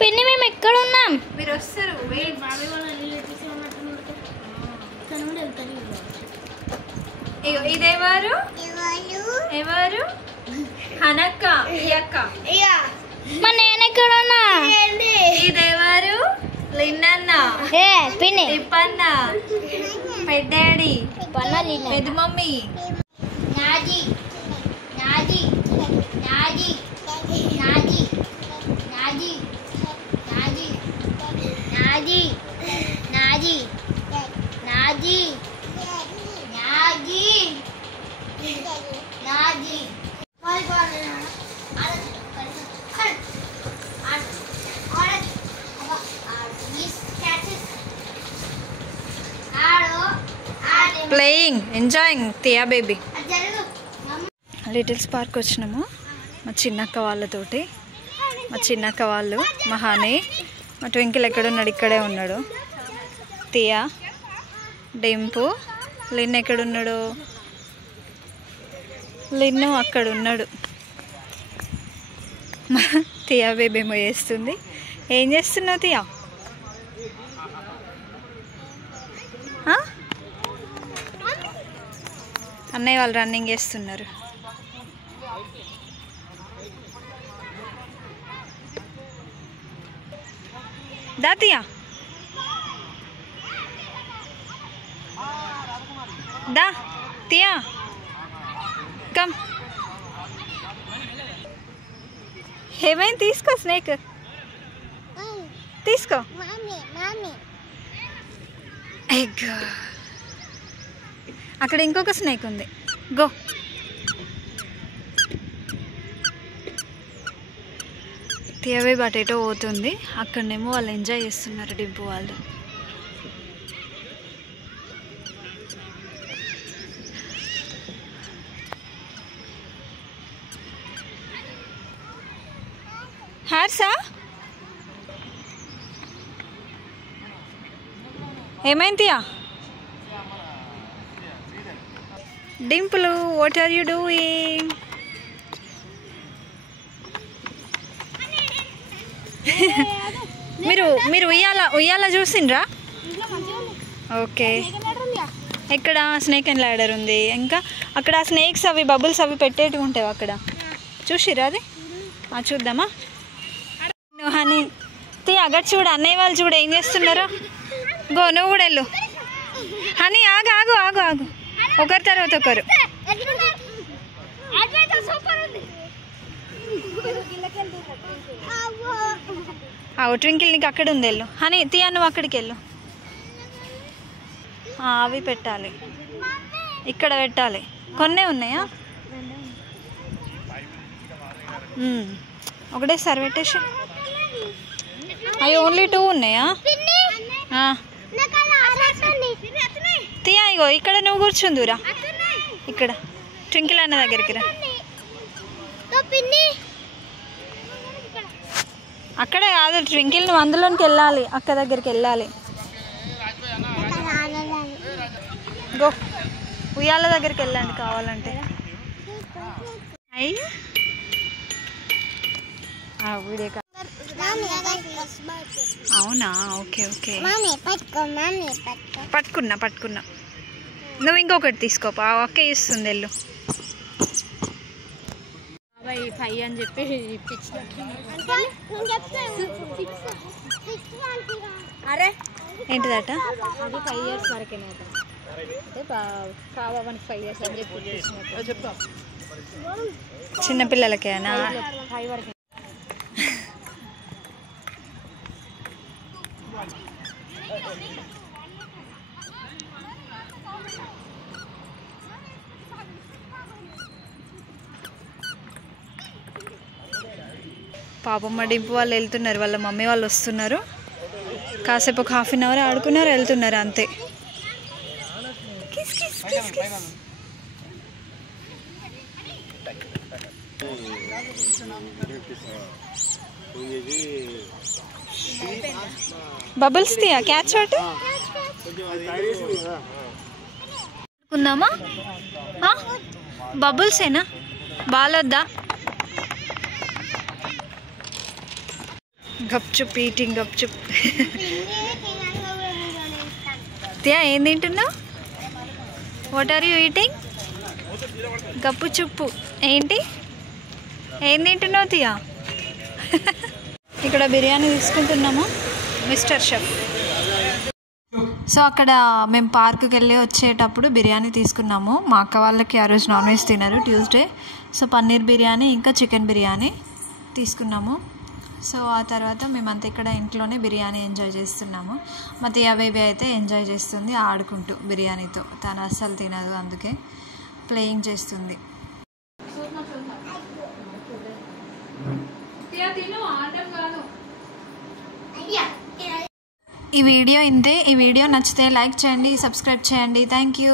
పిన్ని మేము ఎక్కడ ఉన్నాం? మీరు వస్తారు. ఇదెవరు? ఎవరు? హనక్క. మా నేను ఎక్కడ ఉన్నా? ఇదెవరు? లిన్నన్న. పిన్ని తిప్పన్న. పెద్దాడి. పెద్ద మమ్మీ. నాది నాది నాది నాది నాది నాది నాది నాది నాది నాది నాది playing, enjoying Tiya baby. Littles park వచ్చినాము మా చిన్నక్క వాళ్ళతోటి. మా చిన్నక్క వాళ్ళు, మా హాని, మా ట్వింకిల్ ఎక్కడున్నాడు? ఇక్కడే ఉన్నాడు. టియా, డింపు, లిన్ ఎక్కడున్నాడు? లిన్ను అక్కడ ఉన్నాడు. టియా బేబీ ఏమో చేస్తుంది. ఏం చేస్తున్నావు టియా? అన్నయ్య వాళ్ళు రన్నింగ్ చేస్తున్నారు. దా టియా, దా టియా, కమ్. ఏమైంది? తీసుకో స్నేక్, తీసుకో. ఎగ్. అక్కడ ఇంకొక స్నేక్ ఉంది. గో. టియాబే అటేటో పోతుంది. అక్కడనేమో వాళ్ళు ఎంజాయ్ చేస్తున్నారు, డింపు వాళ్ళు. హార్సా, ఏమైందియా? డింపులు, వాట్ ఆర్ యూ డూయింగ్? మీరు ఉయ్యాల చూసిండ్రా? ఓకే. ఎక్కడ? స్నేక్ అండ్ ల్యాడర్ ఉంది. ఇంకా అక్కడ స్నేక్స్ అవి బబుల్స్ అవి పెట్టేటివి ఉంటాయి అక్కడ. చూసిరా అది? చూద్దామా? హనీ అగట్ చూడు, అన్నయ్య వాళ్ళు చూడు ఏం చేస్తున్నారో. గో, నువ్వు కూడా వెళ్ళు. హనీ ఆగు ఆగు ఆగు ఆగు, ఒకరి తర్వాత ఒకరు. ట్వింకిల్ నీకు అక్కడ ఉంది, వెళ్ళు. హనీ తీయా, నువ్వు అక్కడికి వెళ్ళు. అవి పెట్టాలి, ఇక్కడ పెట్టాలి. కొన్నే ఉన్నాయా? ఒకటేసారి పెట్టేసి. అవి ఓన్లీ 2 ఉన్నాయా? తీయా, ఇగో ఇక్కడ నువ్వు కూర్చుందురా. ఇక్కడ ట్వింకిల్ అన్న దగ్గరికి రా. అక్కడే కాదు ట్వింకిల్, నువ్వు అందులోనికి వెళ్ళాలి, అక్క దగ్గరికి వెళ్ళాలి. గో, ఉయ్యాల దగ్గరికి వెళ్ళండి కావాలంటే. అయ్యి వీడియో. అవునా? ఓకే ఓకే, పట్టుకున్నా. నువ్వు ఇంకొకటి తీసుకోపా, అక్క ఇస్తుంది, వెళ్ళు. 5 అని చెప్పి అరే ఏంటిదట? అది 5 years వరకేనట. అంటే కావానికి 5 years అని చెప్పి చిన్నపిల్లలకేనా? 5 వరకు. పాపం మా డింపు వాళ్ళు వెళ్తున్నారు, వాళ్ళ మమ్మీ వాళ్ళు వస్తున్నారు. కాసేపు ఒక 1/2 hour ఆడుకున్నారు, వెళ్తున్నారు అంతే. బబుల్స్ తీయా, క్యాచ్ షాట్ కుందామా? బబుల్సేనా? బాలొద్దా? గప్చుప్ ఈటింగ్ గప్చుప్. తియా ఏం తింటున్నావు? What are you eating? Gupchup. ఏంటి ఏం తింటున్నావు తియా? ఇక్కడ బిర్యానీ తీసుకుంటున్నాము మిస్టర్ షెఫ్. సో అక్కడ మేము పార్క్కి వెళ్ళి వచ్చేటప్పుడు బిర్యానీ తీసుకున్నాము. మా అక్క వాళ్ళకి ఆ రోజు నాన్ వెజ్ తినరు ట్యూస్డే. సో పన్నీర్ బిర్యానీ ఇంకా చికెన్ బిర్యానీ తీసుకున్నాము. సో ఆ తర్వాత మేమంతా ఇక్కడ ఇంట్లోనే బిర్యానీ ఎంజాయ్ చేస్తున్నాము. మా తియా బేబీ అయితే ఎంజాయ్ చేస్తుంది ఆడుకుంటూ బిర్యానీతో. తను అస్సలు తినదు, అందుకే ప్లేయింగ్ చేస్తుంది. ఈ వీడియో ఇంతే. ఈ వీడియో నచ్చితే లైక్ చేయండి, సబ్స్క్రైబ్ చేయండి. Thank you.